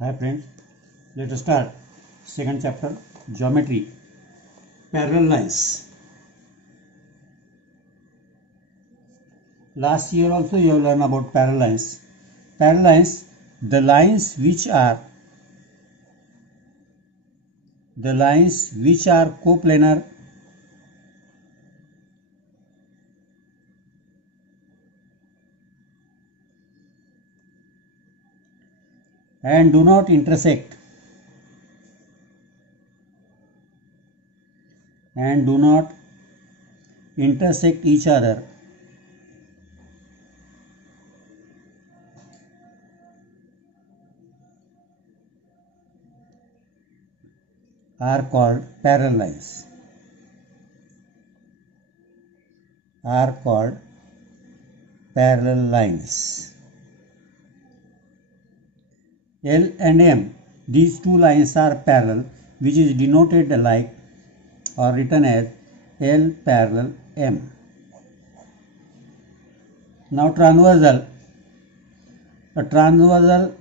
Hi friends, let us start second chapter geometry, parallel lines. Last year also you have learned about parallel lines. Parallel lines, the lines which are coplanar and do not intersect each other are called parallel lines. L and M, these two lines are parallel, which is denoted like or written as L parallel M. Now transversal. A transversal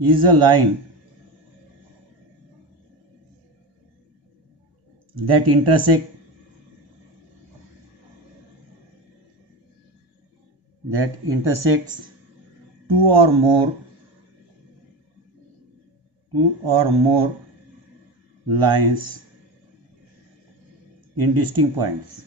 is a line that intersects two or more lines in distinct points.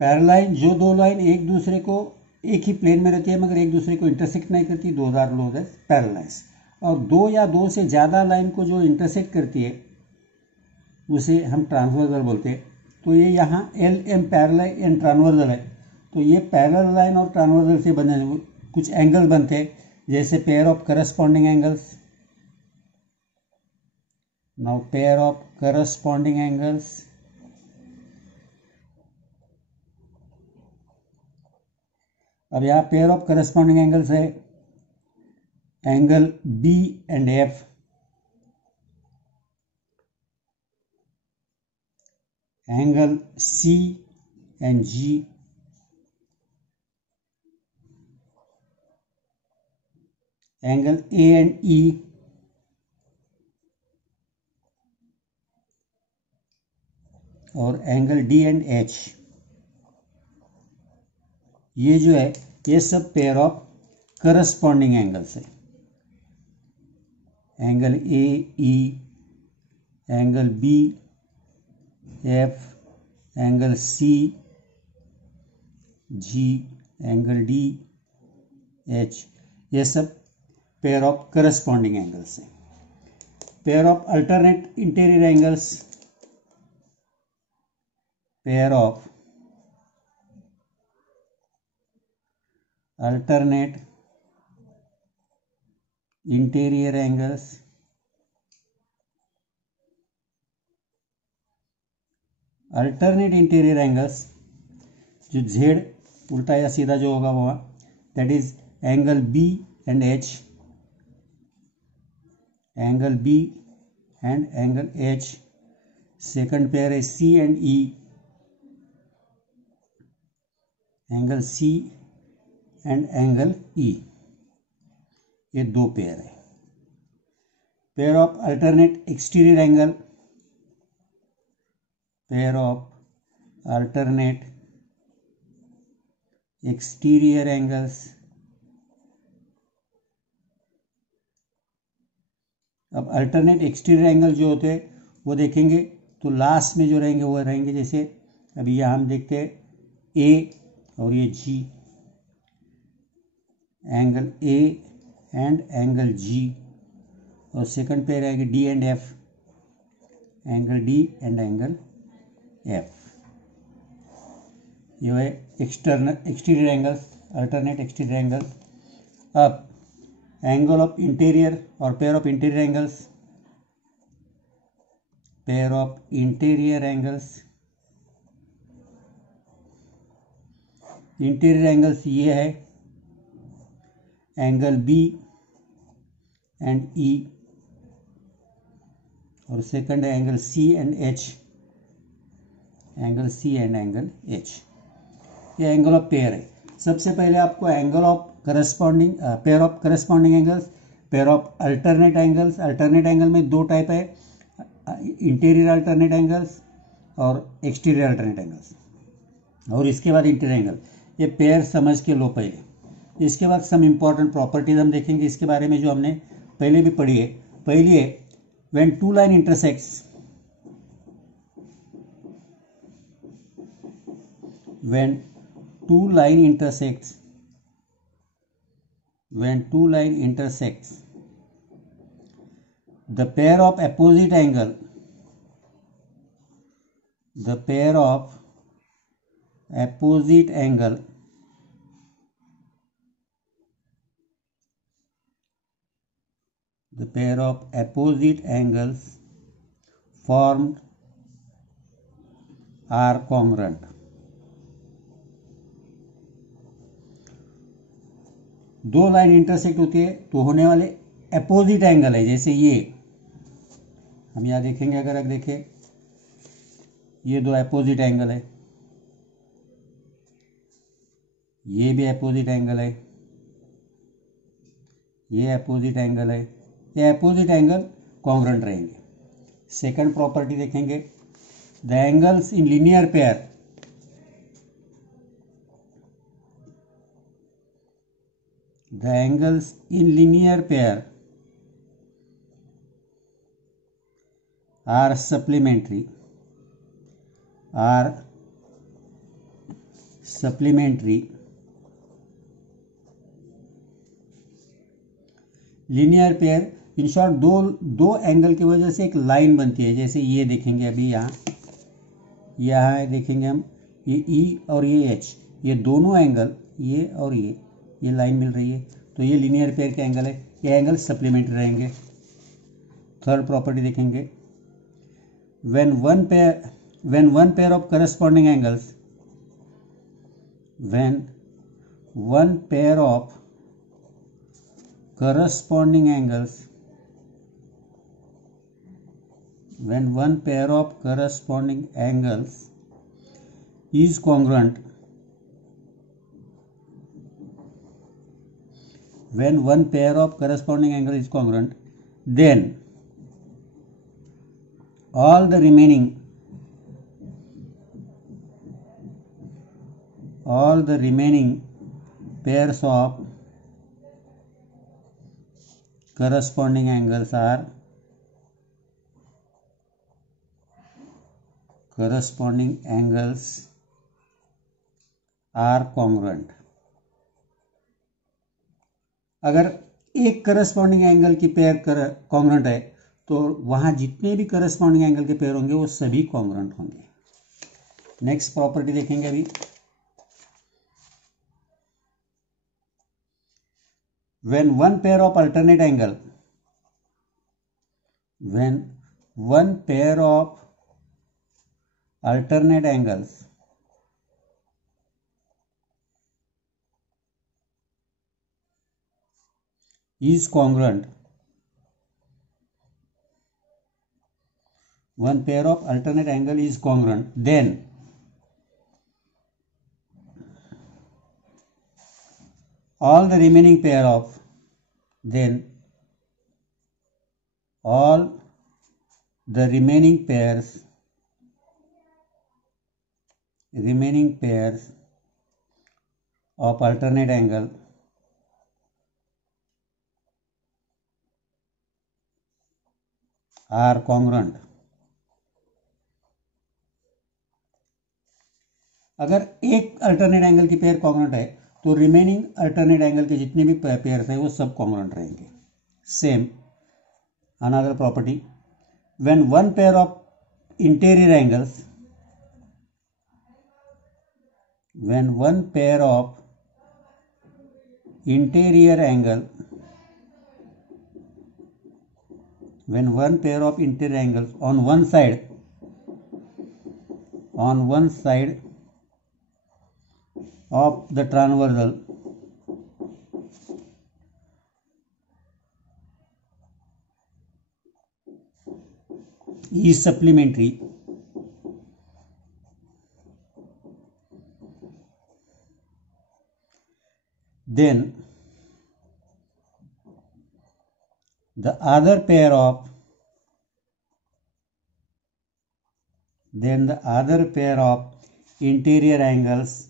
Parallel line, जो दो line एक दूसरे को एक ही plane में रहती है मगर एक दूसरे को इंटरसेक्ट नहीं करती, those are called as parallel lines. और दो या दो से ज़्यादा लाइन को जो इंटरसेक्ट करती है उसे हम ट्रांसवर्सल बोलते हैं. तो ये यहाँ L M parallel and transversal है. तो ये पैरेलल लाइन और ट्रांसवर्सल से बने कुछ एंगल बनते हैं, जैसे pair of corresponding angles. Now pair of corresponding angles, अब यहाँ पेयर ऑफ करस्पॉन्डिंग एंगल्स है angle B and F, angle C and G, angle A and E, और एंगल डी एंड एच. ये जो है ये सब पेयर ऑफ करस्पॉन्डिंग एंगल्स है. Angle A E, angle B F, angle C G, angle D H, ये सब pair of corresponding angles है. Pair of alternate interior angles, pair of alternate interior angles, alternate interior angles जो z उल्टा या सीधा जो होगा वो that is angle B and H, angle B and angle H. Second pair है C and E, angle C and angle E. ये दो पेयर है. Pair of alternate exterior angle, pair of alternate exterior angles. अब alternate exterior angle जो होते हैं वो देखेंगे तो लास्ट में जो रहेंगे वो रहेंगे, जैसे अभी यहाँ हम देखते हैं ए और ये G, angle A and angle G. और सेकंड पेयर आएगी D and F, angle D and angle F. ये है exterior angles, alternate exterior angles. अब एंगल ऑफ इंटीरियर और pair of interior angles, pair of interior angles. Interior angles ये है angle B and E, और second है angle C and H, angle C and angle H. ये angle of pair है। सबसे पहले आपको angle of corresponding pair of corresponding angles, pair of alternate angles. Alternate angle में दो टाइप है, इंटीरियर अल्टरनेट एंगल्स और एक्सटीरियर अल्टरनेट एंगल्स, और इसके बाद इंटीरियर एंगल। ये पेयर समझ के लो पहले। इसके बाद सम इंपॉर्टेंट प्रॉपर्टीज हम देखेंगे इसके बारे में जो हमने पहले भी पढ़ी है। पहली है when two line intersects, when two line intersects, when two line intersects, the pair of opposite angle, the pair of opposite angle, the pair of opposite angles formed are congruent। दो लाइन इंटरसेक्ट होती है तो होने वाले opposite angle है, जैसे ये हम यहां देखेंगे, अगर देखें ये दो अपोजिट एंगल है, ये भी अपोजिट एंगल है, ये अपोजिट एंगल है, ये अपोजिट एंगल कॉन्ग्रुएंट रहेंगे। सेकंड प्रॉपर्टी देखेंगे, the angles in linear pair, the angles in linear pair are supplementary, linear pair in short दो एंगल की वजह से एक लाइन बनती है। जैसे ये देखेंगे अभी यहाँ देखेंगे हम, ये ई और ये एच, ये दोनों एंगल, ये और ये लाइन मिल रही है, तो ये लीनियर पेयर के एंगल है। ये एंगल सप्लीमेंट्री रहेंगे। थर्ड प्रॉपर्टी देखेंगे, when one pair of corresponding angles, when one pair of corresponding angles, when one pair of corresponding angles is congruent, when one pair of corresponding angle is congruent, then all the remaining pairs of corresponding angles are congruent। अगर एक corresponding angle की pair congruent है तो वहां जितने भी corresponding angle के pair होंगे वो सभी कॉन्ग्रुएंट होंगे। नेक्स्ट प्रॉपर्टी देखेंगे अभी, when one pair of alternate angles is congruent, one pair of alternate angle is congruent, then all the remaining pairs of alternate angle are congruent। अगर एक alternate angle की pair congruent है तो remaining alternate angle के जितने भी pairs हैं वो सब कॉन्ग्रुएंट रहेंगे। Same another property, when one pair of interior angles, when one pair of interior angles on one side of the transversal is supplementary, then the other pair of interior angles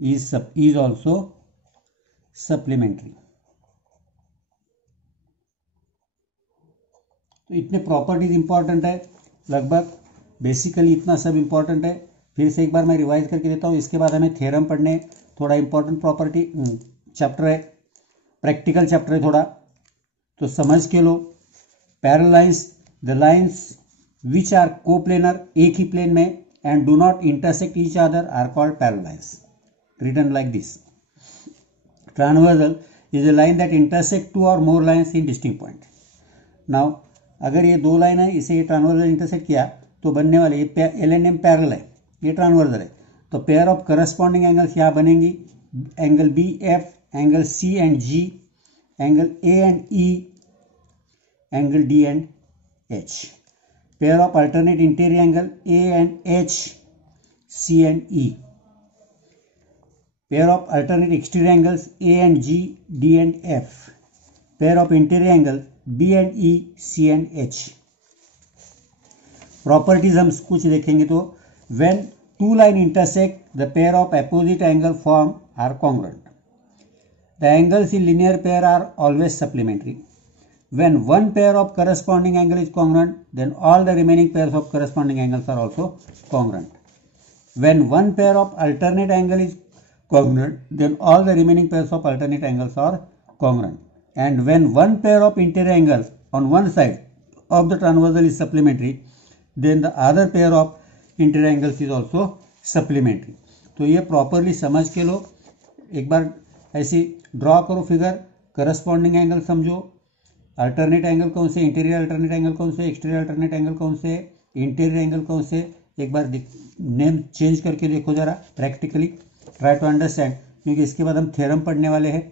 is also supplementary. तो इतने properties important है, लगभग basically इतना सब important है. फिर से एक बार मैं रिवाइज करके देता हूँ. इसके बाद हमें थ्योरम पढ़ने, थोड़ा इंपॉर्टेंट प्रॉपर्टी चैप्टर है, प्रैक्टिकल चैप्टर है थोड़ा, तो समझ के लो. Parallel lines, the lines which are coplanar, एक ही प्लेन में, and do not intersect each other are called parallel lines. Written like this. Transversal is a line that intersect two or more lines in distinct point. Now अगर ये दो line है, इसे ये transversal intersect किया तो बनने वाले ये एल एंड एम पैरेलल है, ये ट्रांसवर्सल है, तो पेयर ऑफ करस्पॉन्डिंग एंगल्स यहाँ बनेंगी. Angle B F, angle C and G, angle A and E, angle D and H. Pair of alternate interior angle A and H, C and E. Pair of alternate exterior angles A and G, D and F. Pair of interior angles B and E, C and H. Properties हम कुछ देखेंगे. तो when two line intersect, the pair of opposite angle form are congruent. The angles in linear pair are always supplementary. When one pair of corresponding angle is congruent, then all the remaining pairs of corresponding angles are also congruent. When one pair of alternate angle is congruent, then all the remaining pairs of alternate angles are congruent. And when one pair of interior angles on one side of the transversal is supplementary, then the other pair of interior angles is also supplementary. तो ये properly समझ के लो. एक बार ऐसी draw करो figure, corresponding angle समझो, alternate angle कौन से, इंटीरियर अल्टरनेट एंगल कौन से, एक्सटीरियर अल्टरनेट एंगल कौन से, इंटीरियर एंगल कौन से. एक बार नेम चेंज करके देखो जरा प्रैक्टिकली, ट्राई टू अंडरस्टैंड, क्योंकि इसके बाद हम थ्योरम पढ़ने वाले हैं.